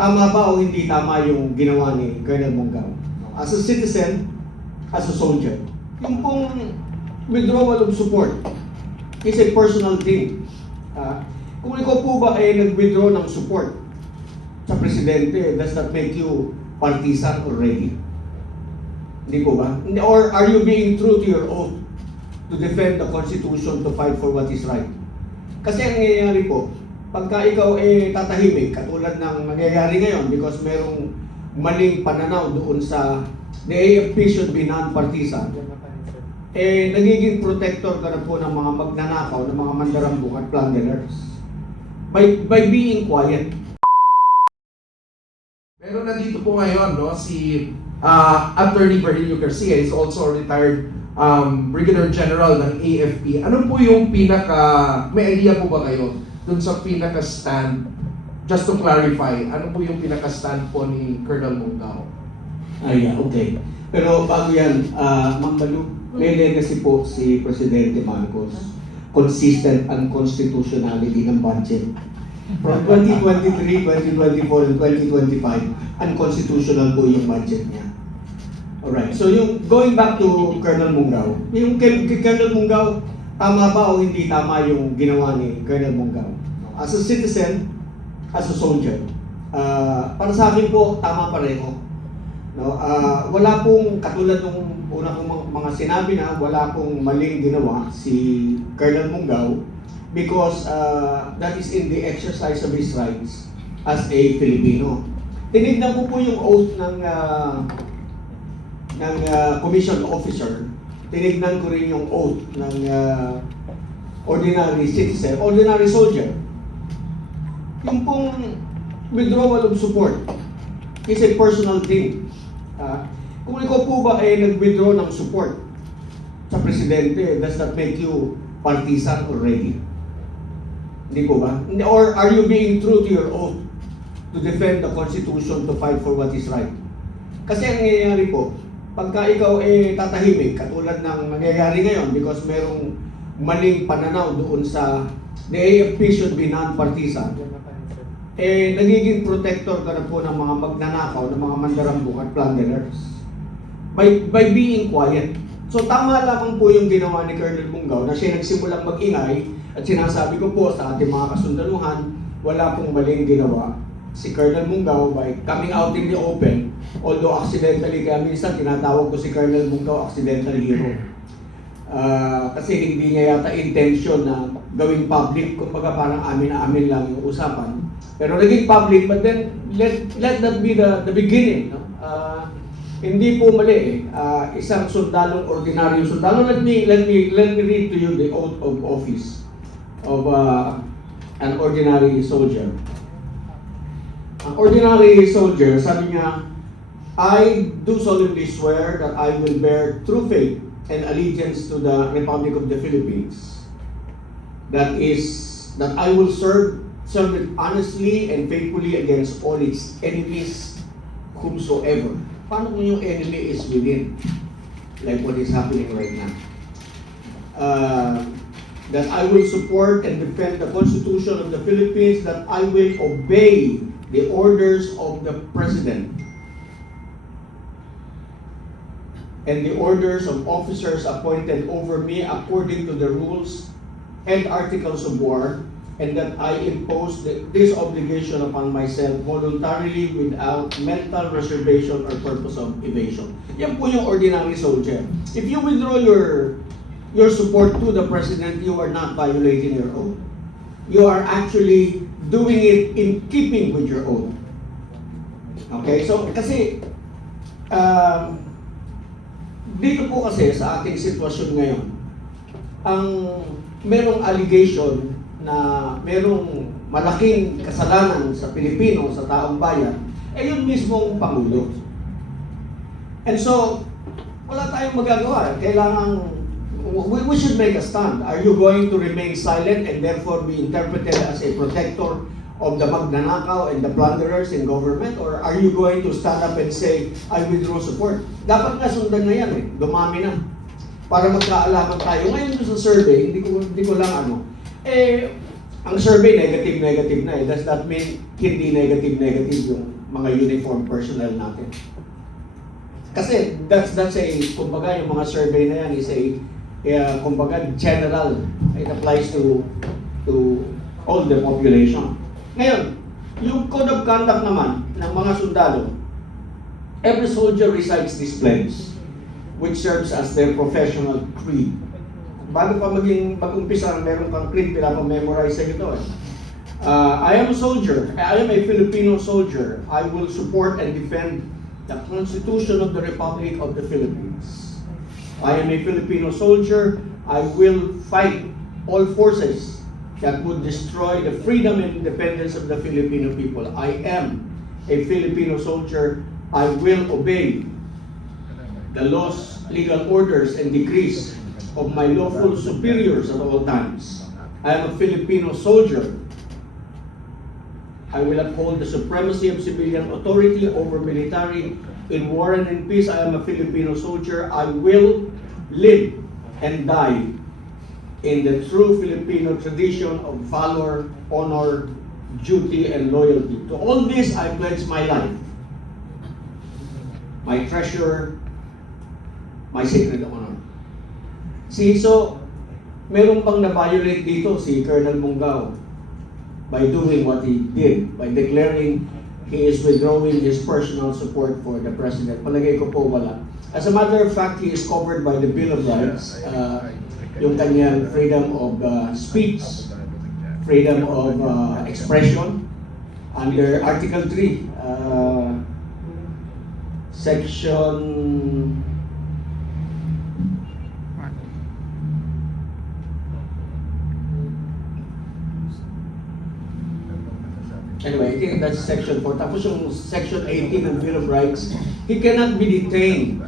tama ba o hindi tama yung ginawa ni Colonel Munggaw? As a citizen, as a soldier. Yung pong withdrawal of support is a personal thing. Kung ikaw po ba ay nag-withdraw ng support sa presidente, does that make you partisan already? Hindi po ba? Or are you being true to your oath to defend the Constitution, to fight for what is right? Kasi ang nangyayari po, pagka ikaw tatahimik, katulad ng nangyayari ngayon because merong maling pananaw doon sa the AFP should be non-partisan, nagiging protector ka na po ng mga magnanakaw, ng mga mandarambong at plunderers by being quiet. Pero nandito po ngayon, no, si Attorney Barilio Garcia is also a retired Brigadier General ng AFP. Ano po yung may idea po ba kayo dun sa pinaka-stand? Just to clarify, ano po yung pinaka-stand po ni Colonel Munggaw? Okay. Pero bago yan, Ma'am Balu, may legacy po si Presidente Marcos. Consistent ang constitutionality ng budget. From 2023, 2024, and 2025, unconstitutional po yung budget niya. Alright, so yung going back to Colonel Munggaw, yung kay Colonel Munggaw, tama ba o hindi tama yung ginawa ni Colonel Munggaw? As a citizen, as a soldier, para sa akin po, tama pareho. No, wala pong katulad ng una kong mga sinabi na wala pong maling ginawa si Colonel Munggaw because that is in the exercise of his rights as a Filipino. Tinignan ko po yung oath ng commission officer. Tinignan ko rin yung oath ng ordinary citizen, ordinary soldier. Yung pong withdrawal of support is a personal thing. Kung ikaw po ba ay nag-withdraw ng support sa presidente, does that make you partisan already? Hindi po ba? Or are you being true to your oath to defend the Constitution, to fight for what is right? Kasi ang nangyayari po, pagka ikaw tatahimik, katulad ng nangyayari ngayon because merong maling pananaw doon sa the AFP should be non-partisan, nagiging protector ka na po ng mga magnanakaw, ng mga mandarambong at plunderers by being quiet. So tama lamang po yung ginawa ni Colonel Munggaw na siya nagsimulang mag-ingay at sinasabi ko po sa ating mga kasundaluhan, wala pong maling ginawa si Colonel Munggaw by coming out in the open, although accidentally kaya minsan tinatawag ko si Colonel Munggaw accidental hero. Kasi hindi niya yata intention na gawing public, kumbaga parang amin-amin lang yung usapan. Pero naging public, but then let that be the beginning. No? Hindi po mali isang sundalong, ordinaryong sundalo. Let me read to you the oath of office of an ordinary soldier. An ordinary soldier, sabi niya, I do solemnly swear that I will bear true faith and allegiance to the Republic of the Philippines. That I will serve it honestly and faithfully against all its enemies whomsoever. Paano kung yung enemy is within? Like what is happening right now. That I will support and defend the Constitution of the Philippines, that I will obey the orders of the President and the orders of officers appointed over me according to the rules and articles of war, and that I impose this obligation upon myself voluntarily without mental reservation or purpose of evasion. Yan po yung ordinary soldier. If you withdraw your support to the President, you are not violating your oath. You are actually doing it in keeping with your oath. Okay? So, kasi, dito po kasi sa ating sitwasyon ngayon, ang merong allegation na merong malaking kasalanan sa Pilipino, sa taong bayan, yun mismong Pangulo. And so, wala tayong magagawa. Kailangan, we should make a stand. Are you going to remain silent and therefore be interpreted as a protector of the magnanakaw and the plunderers in government? Or are you going to stand up and say, I withdraw support? Dapat nga sundan na yan dumami na. Para magkaalaman tayo. Ngayon sa survey, hindi ko lang ang survey negative na eh. Does that mean hindi negative yung mga uniform personnel natin? Kasi that's a, kumbaga yung mga survey na yan is kumbaga general. It applies to all the population. Ngayon, yung code of conduct naman ng mga sundalo, every soldier recites this pledge, which serves as their professional creed. Bago pa mag-umpisa, meron kang creed, pinapamemorize sa ito eh. I am a soldier, I am a Filipino soldier. I will support and defend the Constitution of the Republic of the Philippines. I am a Filipino soldier. I will fight all forces that would destroy the freedom and independence of the Filipino people. I am a Filipino soldier. I will obey the laws, legal orders, and decrees of my lawful superiors at all times. I am a Filipino soldier. I will uphold the supremacy of civilian authority over military in war and in peace. I am a Filipino soldier. I will live and die in the true Filipino tradition of valor, honor, duty, and loyalty. To all this, I pledge my life, my treasure, my sacred honor. See, so, meron pang na-violate dito si Colonel Mungao by doing what he did, by declaring he is withdrawing his personal support for the President. Palagay ko po wala. As a matter of fact, he is covered by the Bill of Rights, yung kanyang freedom of speech, freedom of expression, under Article 3, Section Anyway, I think that's Section 4. Tapos yung Section 18 ng Bill of Rights, he cannot be detained.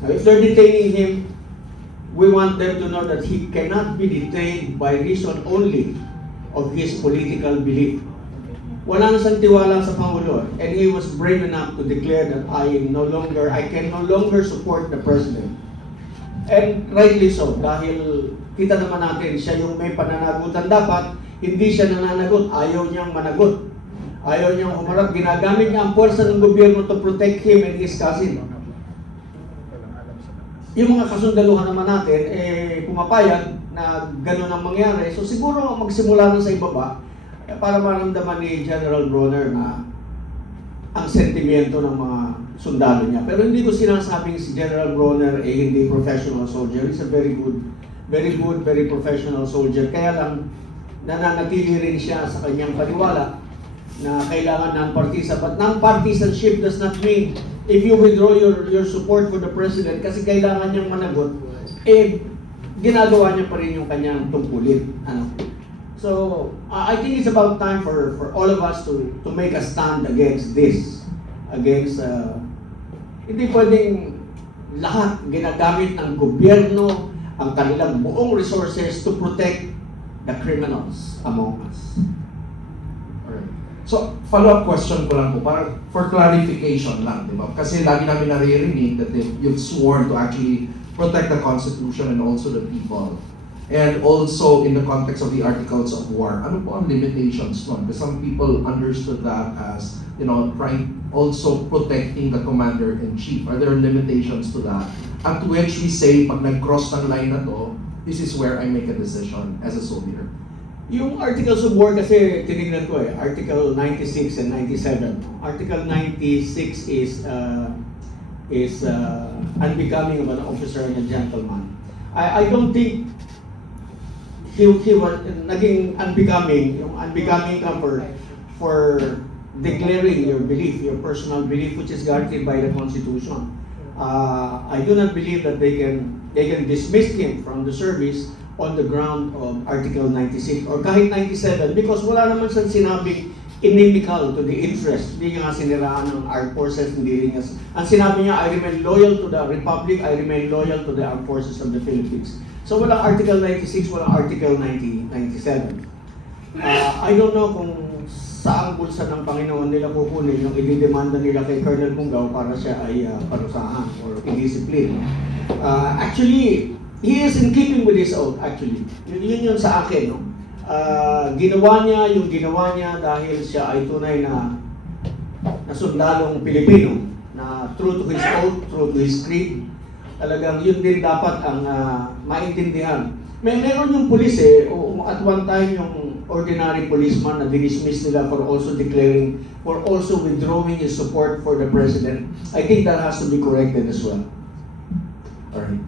Now, if they're detaining him, we want them to know that he cannot be detained by reason only of his political belief. Wala na siyang tiwala sa Pangulo, and he was brave enough to declare that I can no longer support the President. And rightly so, dahil kita naman natin, siya yung may pananagutan dapat. Hindi siya nananagot, ayaw niyang managot. Ayaw niyang humarap, ginagamit niya ang puwersa ng gobyerno to protect him and his cousin. Yung mga kasundaluhan naman natin, pumapayag na gano'n ang mangyari. So siguro magsimula na sa ibaba para maramdaman ni General Bronner na ang sentimiento ng mga sundalo niya. Pero hindi ko sinasabing si General Bronner hindi professional soldier. He's a very good, very professional soldier. Kaya lang, nananatili rin siya sa kanyang paniwala na kailangan non-partisan. But non-partisanship does not mean if you withdraw your support for the President kasi kailangan niyang managot, ginagawa niya pa rin yung kanyang tungkulin. So, I think it's about time for all of us to make a stand against this. Hindi pwedeng lahat ginagamit ng gobyerno ang kanilang buong resources to protect the criminals among us. Alright. So, follow-up question ko lang po, para for clarification lang, di ba? Kasi lagi namin naririnig that you've sworn to actually protect the Constitution and also the people. And also in the context of the Articles of War, ano po ang limitations nun? Because some people understood that as, trying also protecting the Commander-in-Chief. Are there limitations to that? At which we say, pag nag-cross ng line na to, this is where I make a decision as a soldier. Yung Articles of War kasi tinignan ko Article 96 and 97. Article 96 is unbecoming of an officer and a gentleman. I don't think he was naging unbecoming, yung unbecoming ka for declaring your belief, your personal belief, which is guaranteed by the Constitution. I do not believe that they can dismiss him from the service on the ground of Article 96 or kahit 97 because wala naman siyang sinabing inimical to the interest. Hindi niya nga siniraan ng armed forces, hindi rin niya. Ang sinabi niya, I remain loyal to the Republic, I remain loyal to the armed forces of the Philippines. So walang Article 96, walang Article 97. I don't know kung saang bulsa ng Panginoon nila kukunin yung ididemanda nila kay Colonel Mungao para siya ay parusahan or i-discipline. Actually, he is in keeping with his oath, actually. Yun sa akin, no? ginawa niya dahil siya ay tunay na sundalong Pilipino na true to his oath, true to his creed. Talagang yun din dapat ang maintindihan. Meron yung pulis at one time yung ordinary policeman na dismiss nila for also withdrawing his support for the president. I think that has to be corrected as well. Alright.